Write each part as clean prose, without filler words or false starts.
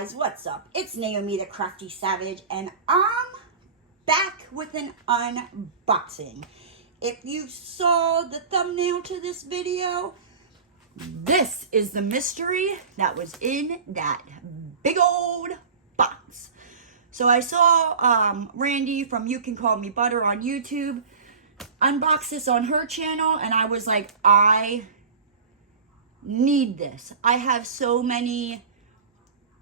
guys, what's up? It's Naomi the Crafty Savage, and I'm back with an unboxing. If you saw the thumbnail to this video, this is the mystery that was in that big old box. So I saw Randy from You Can Call Me Butter on YouTube unbox this on her channel, and I was like, I need this. I have so many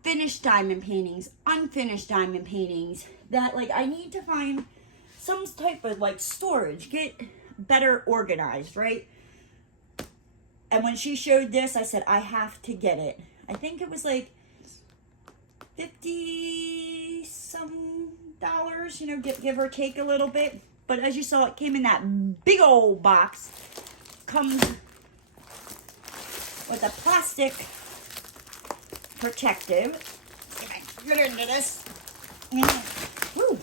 finished diamond paintings, unfinished diamond paintings, that like I need to find some type of like storage, get better organized, right? And when she showed this, I said, I have to get it. I think it was like 50 some dollars, you know, give or take a little bit. But as you saw, it came in that big old box. Comes with a plastic protective. Let's see if I can get into this. Woo.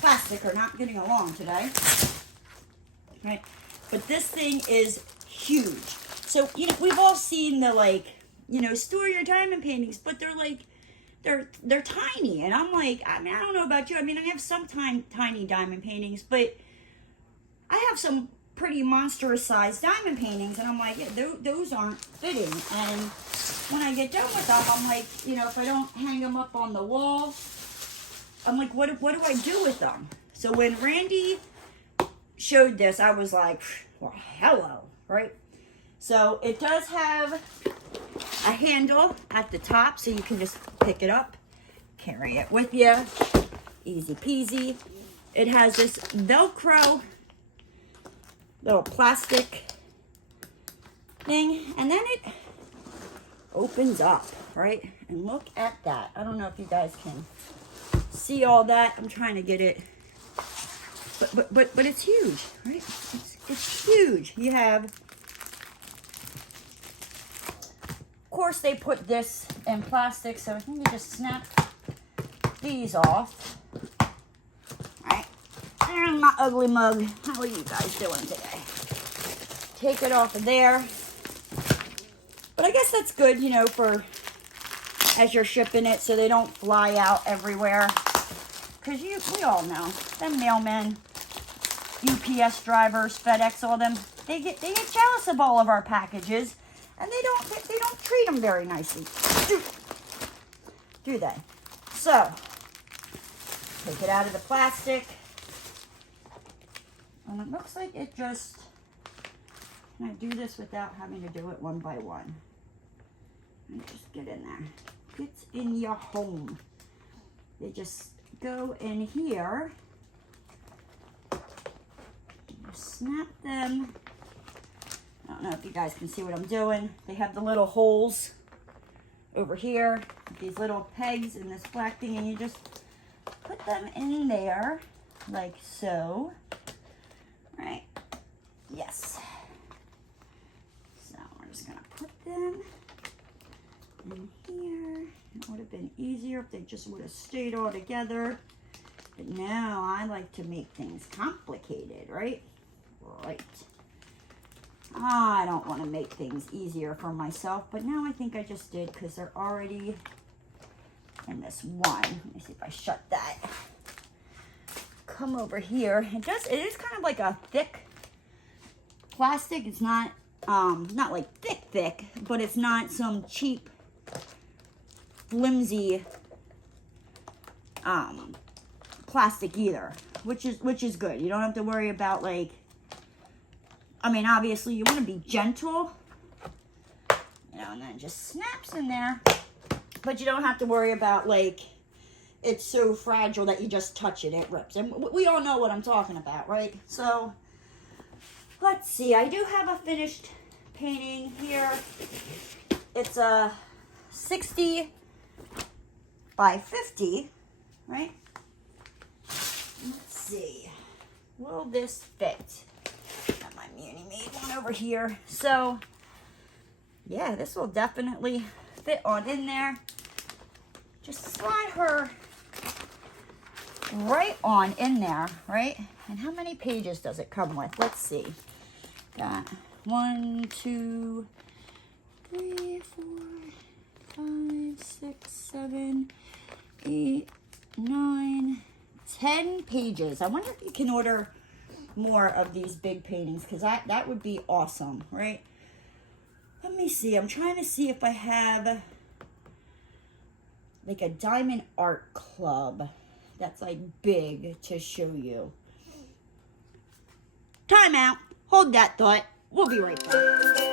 Plastic are not getting along today. Right? But this thing is huge. So, you know, we've all seen the, like, you know, store your diamond paintings, but they're like, they're tiny. And I'm like, I mean, I don't know about you. I mean, I have some tiny diamond paintings, but I have some pretty monstrous sized diamond paintings, and I'm like, yeah, those aren't fitting. And when I get done with them, I'm like, you know, if I don't hang them up on the wall, I'm like, what do I do with them? So when Randy showed this, I was like, well, hello, right? So it does have a handle at the top, so you can just pick it up, carry it with you, easy peasy. It has this Velcro little plastic thing, and then it opens up, right? And look at that. I don't know if you guys can see all that. I'm trying to get it, but it's huge, right? It's huge. You have, of course, they put this in plastic, so I think you just snap these off. Right? And my ugly mug. How are you guys doing today? Take it off of there. But I guess that's good, you know, for as you're shipping it, so they don't fly out everywhere. Because we all know, them mailmen, UPS drivers, FedEx, all them, they get jealous of all of our packages, and they don't treat them very nicely. Do they? So, take it out of the plastic. And it looks like it just, can I do this without having to do it one by one? And just get in there. It's in your home. They just go in here. Snap them. I don't know if you guys can see what I'm doing. They have the little holes over here, these little pegs in this black thing, and you just put them in there like so. Right? Yes. So we're just gonna put them in here. It would have been easier if they just would have stayed all together. But now I like to make things complicated, right? Right. I don't want to make things easier for myself, but now I think I just did, because they're already in this one. Let me see if I shut that. Come over here. It is kind of like a thick plastic. It's not not like thick, but it's not some cheap flimsy plastic either, which is good. You don't have to worry about, like, I mean, obviously you want to be gentle, you know, and then it just snaps in there, but you don't have to worry about, like, it's so fragile that you just touch it, it rips. And we all know what I'm talking about, right? So let's see, I do have a finished painting here. It's a 60 by 50, right? Let's see, will this fit? Got my Muni Made one over here. So yeah, this will definitely fit on in there. Just slide her right on in there, right? And how many pages does it come with? Let's see. Got 1, 2, 3, 4, 5, 6, 7, 8, 9, 10 pages. I wonder if you can order more of these big paintings, because that would be awesome, right? Let me see. I'm trying to see if I have like a diamond art club that's like big to show you. Time out. Hold that thought. We'll be right back.